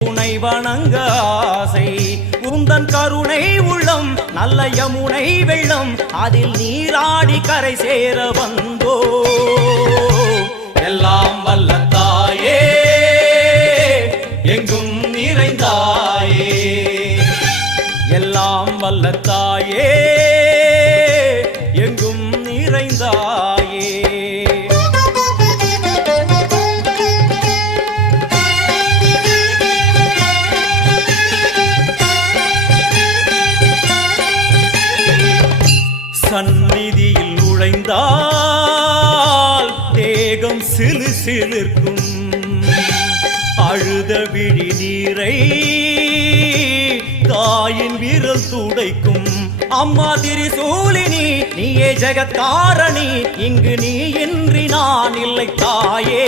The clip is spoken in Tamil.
உனை வணங்க ஆசை உந்தன் கருணை உள்ளம் நல்ல யமுனை வெள்ளம் அதில் நீராடி கரை சேர வந்தோ எல்லாம் வல்ல தாயே எங்கும் நிறைந்தாயே எல்லாம் வல்ல தாயே எங்கும் நிறைந்தாயே சந்நிதியில் நுழைந்தால் தேகம் சிலு சிலிர்க்கும் அழுத விழி நீரை தாயின் விரல் துடைக்கும் அம்மா திரிசூலினி நீயே ஜெகத்காரணி இங்கு நீ இன்றி நான் இல்லை தாயே